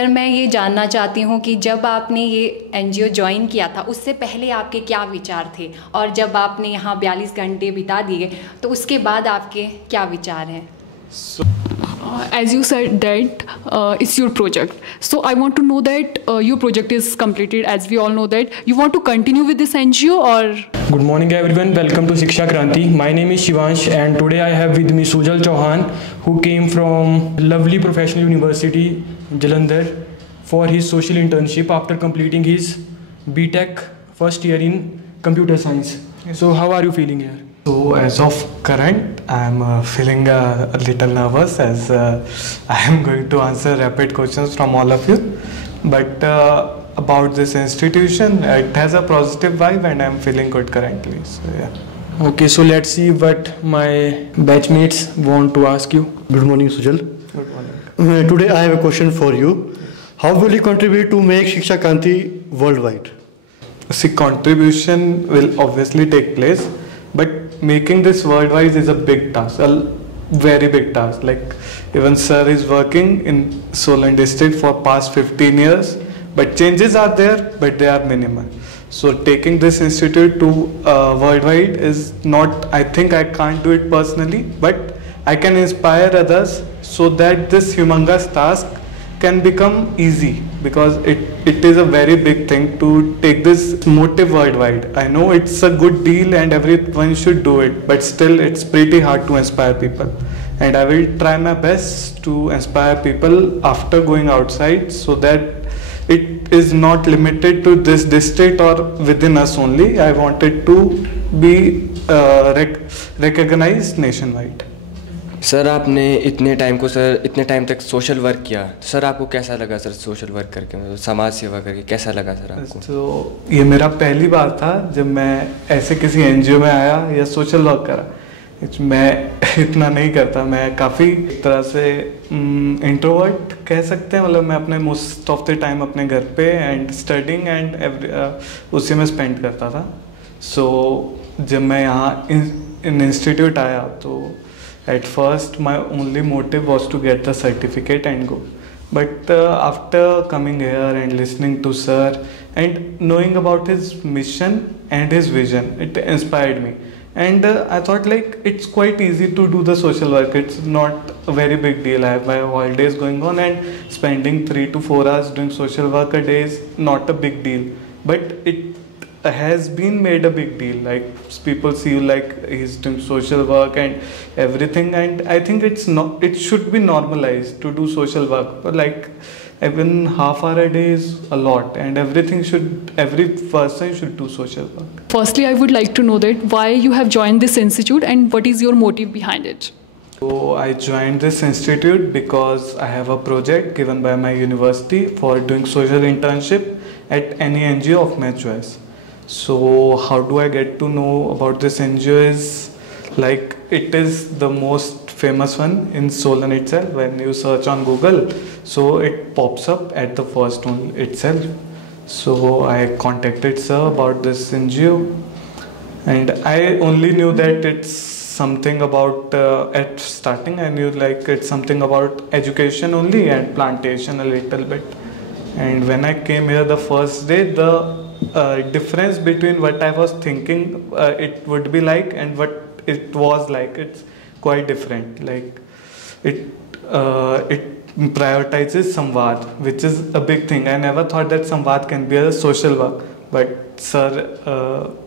Sir, मैं ये जानना चाहती हूँ कि जब आपने ये एनजीओ ज्वाइन किया था उससे पहले आपके क्या विचार थे, और जब आपने यहाँ 42 घंटे बिता दिए तो उसके बाद आपके क्या विचार हैं? As you said that it's your project, so I want to know that your project is completed. As we all know that you want to continue with this NGO or? Good morning everyone, welcome to Shiksha Kranti. My name is Shivansh and today I have with me Sujal Chauhan, who came from lovely professional university Jalandhar for his social internship after completing his BTech first year in computer science. So how are you feeling here? So as of current, I am feeling a little nervous as I am going to answer rapid questions from all of you. But about this institution, it has a positive vibe and I am feeling good currently. So yeah. Okay, so let's see what my batchmates want to ask you. Good morning, Sujal. Good morning. Today I have a question for you. How will you contribute to make Shiksha Kranti worldwide? See, contribution will obviously take place, but making this worldwide is a big task, a very big task. Like even sir is working in Solan district for past 15 years, but changes are there, but they are minimal. So taking this institute to worldwide is not, I think I can't do it personally, but I can inspire others so that this humongous task can become easy, because it is a very big thing to take this motive worldwide. I know it's a good deal and everyone should do it, but still it's pretty hard to inspire people. And I will try my best to inspire people after going outside, so that it is not limited to this district or within us only. I want it to be recognized nationwide. Sir, आपने इतने time तक social work किया, तो sir आपको कैसा लगा sir social work करके, मतलब समाज सेवा करके कैसा लगा सर आपको? तो ये मेरा पहली बार था जब मैं ऐसे किसी एनजीओ में आया या सोशल वर्क करा। मैं इतना नहीं करता, मैं काफ़ी एक तरह से इंट्रोवर्ट कह सकते हैं। मतलब मैं अपने मोस्ट ऑफ द टाइम अपने घर पे एंड स्टडिंग एंड उसी में स्पेंड करता था। सो जब मैं यहाँ इन इंस्टीट्यूट आया तो at first my only motive was to get the certificate and go, but after coming here and listening to sir and knowing about his mission and his vision, it inspired me. And I thought like it's quite easy to do the social work. It's not a very big deal. I have my holidays going on and spending 3 to 4 hours doing social work a day is not a big deal, but it has been made a big deal. Like people see you like he's doing social work and everything, and I think it should be normalized to do social work. But like even half hour a day is a lot, and every person should do social work. Firstly, I would like to know that why you have joined this institute and what is your motive behind it? So I joined this institute because I have a project given by my university for doing social internship at any NGO of my choice. So how do I get to know about this NGO is like it is the most famous one in Solan itself. When you search on Google, so it pops up at the first one itself. So I contacted sir about this NGO, and I only knew that it's something about at starting I knew like it's something about education only and plantation a little bit. And when I came here the first day, the difference between what I was thinking it would be like and what it was like, it's quite different. Like it prioritizes samvad, which is a big thing. I never thought that samvad can be a social work, but sir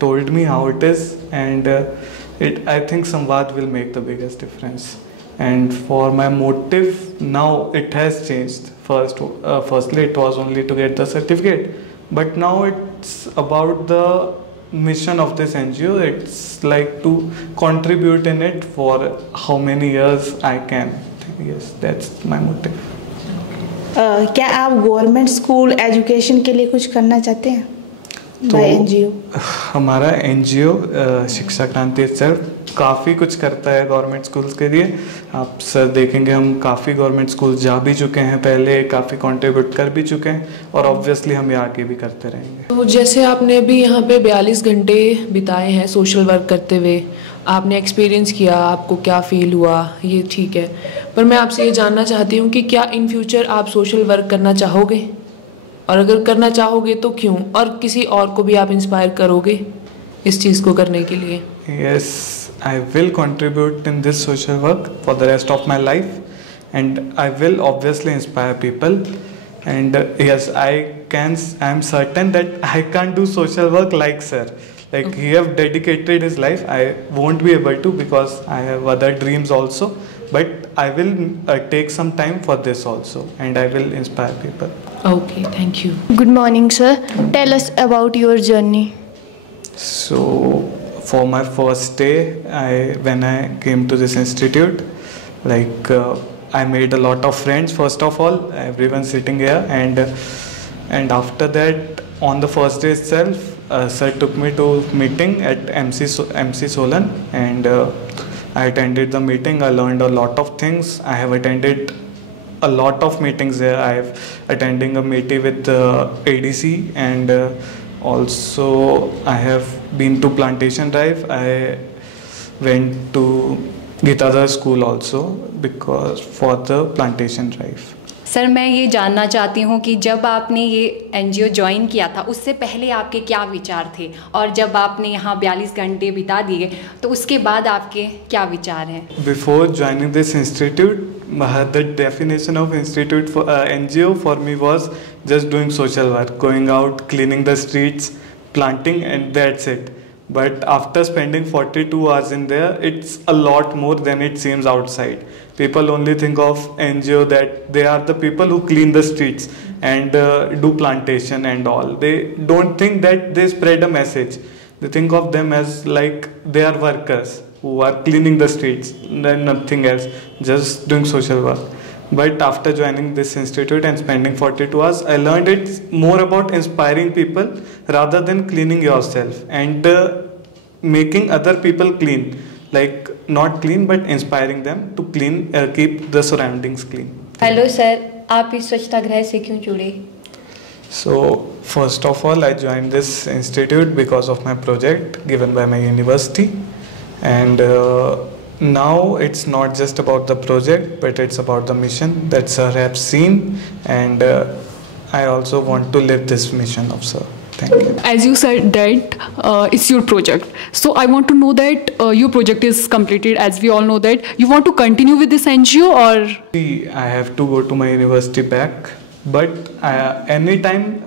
told me how it is, and I think samvad will make the biggest difference. And for my motive now, it has changed. Firstly it was only to get the certificate, but now it's about the mission of this NGO. It's like to contribute in it for how many years I can. Yes, that's my motive. क्या आप government school education के लिए कुछ करना चाहते हैं? तो NGO हमारा NGO शिक्षा क्रांति सर काफ़ी कुछ करता है गवर्नमेंट स्कूल्स के लिए। आप सर देखेंगे हम काफ़ी गवर्नमेंट स्कूल जा भी चुके हैं पहले, काफ़ी कंट्रीब्यूट कर भी चुके हैं, और ऑब्वियसली हम ये आगे भी करते रहेंगे। तो जैसे आपने भी यहाँ पे 42 घंटे बिताए हैं सोशल वर्क करते हुए, आपने एक्सपीरियंस किया, आपको क्या फील हुआ, ये ठीक है, पर मैं आपसे ये जानना चाहती हूँ कि क्या इन फ्यूचर आप सोशल वर्क करना चाहोगे, और अगर करना चाहोगे तो क्यों, और किसी और को भी आप इंस्पायर करोगे इस चीज़ को करने के लिए? Yes, I will contribute in this social work for the rest of my life, and I will obviously inspire people. And yes, I am certain that I can't do social work like sir. Like he have dedicated his life. I won't be able to because I have other dreams also. But I will take some time for this also, and I will inspire people. Okay, thank you. Good morning, sir. Tell us about your journey. So, for my first day, when I came to this institute, like I made a lot of friends. First of all, everyone sitting here, and after that, on the first day itself, sir took me to meeting at MC Solan, and I attended the meeting. I learned a lot of things. I have attended a lot of meetings there. I have attending a meeting with ADC, and also I have been to Plantation Drive. I went to Gitadhar School also because for the Plantation Drive. Sir मैं ये जानना चाहती हूँ कि जब आपने ये NGO join किया था उससे पहले आपके क्या विचार थे, और जब आपने यहाँ 42 घंटे बिता दिए तो उसके बाद आपके क्या विचार हैं? Before joining this institute, the definition of institute for NGO for me was just doing social work, going out, cleaning the streets, planting, and that's it. But after spending 42 hours in there, it's a lot more than it seems outside. People only think of NGO that they are the people who clean the streets and do plantation and all. They don't think that they spread a message. They think of them as like they are workers who are cleaning the streets, then nothing else, just doing social work. But after joining this institute and spending 42 hours, I learned it's more about inspiring people rather than cleaning yourself, and making other people clean. Like not clean but inspiring them to clean, keep the surroundings clean. Hello sir, आप इस स्वच्छता गृह से क्यों जुड़े? So first of all, I joined this institute because of my project given by my university, and now it's not just about the project but it's about the mission that sir have seen, and I also want to live this mission of sir. Thank you. As you said that it's your project, so I want to know that your project is completed. As we all know that you want to continue with this NGO, or I have to go to my university back, but anytime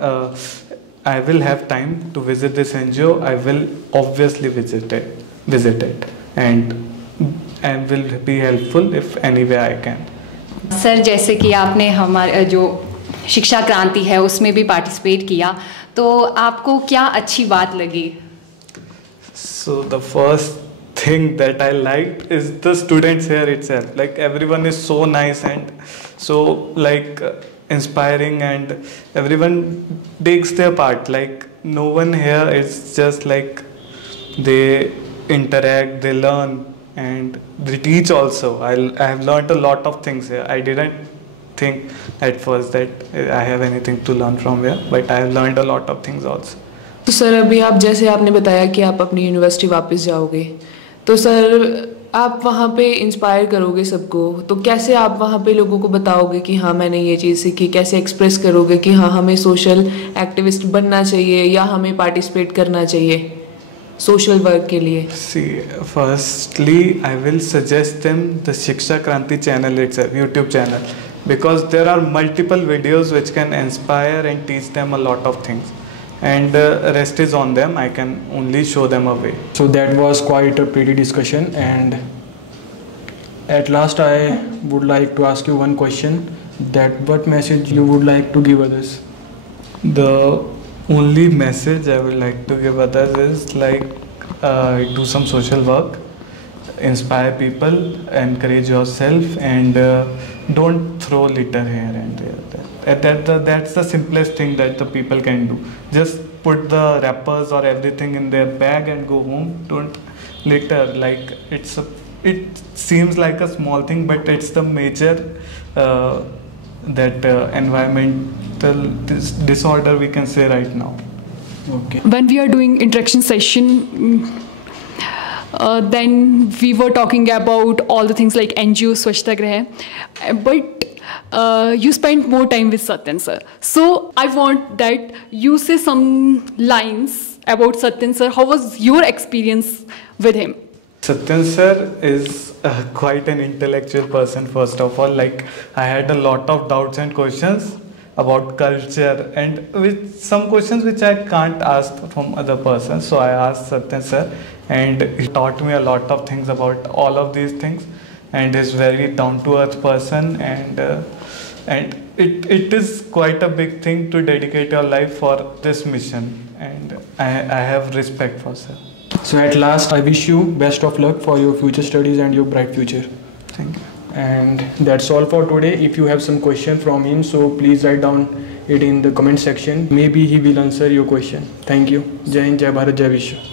I will have time to visit this NGO, I will obviously visit it, and will be helpful if any way I can. Sir जैसे कि आपने हमारे जो शिक्षा क्रांति है उसमें भी पार्टिसिपेट किया, तो आपको क्या अच्छी बात लगी? So the first thing that I liked is the students here itself. Like everyone is so nice and so like inspiring, and everyone takes their part. Like no one here is just like they interact, they learn, and they teach also. I have learned a lot of things here. I didn't think at first that I have anything to learn from here, but I have learned a lot of things also. तो sir अभी आप जैसे आपने बताया कि आप अपनी university वापस जाओगे, तो सर आप वहाँ पे इंस्पायर करोगे सबको, तो कैसे आप वहाँ पे लोगों को बताओगे कि हाँ मैंने ये चीज़ सीखी? कैसे एक्सप्रेस करोगे कि हाँ हमें सोशल एक्टिविस्ट बनना चाहिए या हमें पार्टिसिपेट करना चाहिए सोशल वर्क के लिए? See, firstly I will suggest them the Shiksha Kranti channel itself, YouTube channel, because there are multiple videos which can inspire and teach them a lot of things, and rest is on them. I can only show them a way. So that was quite a pretty discussion, and at last I would like to ask you one question, that what message you would like to give others? The only message I would like to give others is like do some social work, inspire people, encourage yourself, and don't throw litter here and there. That's the simplest thing that the people can do. Just put the wrappers or everything in their bag and go home. Don't litter. Like it seems like a small thing, but it's the major environmental disorder we can say right now. Okay. when we are doing interaction session, Then we were talking about all the things like NGO Swachhtagrah, but you spent more time with Satyan sir. So I want that you say some lines about Satyan sir. How was your experience with him? Satyan sir is quite an intellectual person, first of all. Like, I had a lot of doubts and questions about culture, and with some questions which I can't ask from other persons. So I asked Satyan sir, and he taught me a lot of things about all of these things. And he's very down-to-earth person, and it is quite a big thing to dedicate your life for this mission. And I have respect for sir. So at last, I wish you best of luck for your future studies and your bright future. Thank you. And that's all for today. If you have some question from him, so please write down it in the comment section. Maybe he will answer your question. Thank you. Jai Hind, Jai Bharat, Jai Vishwa.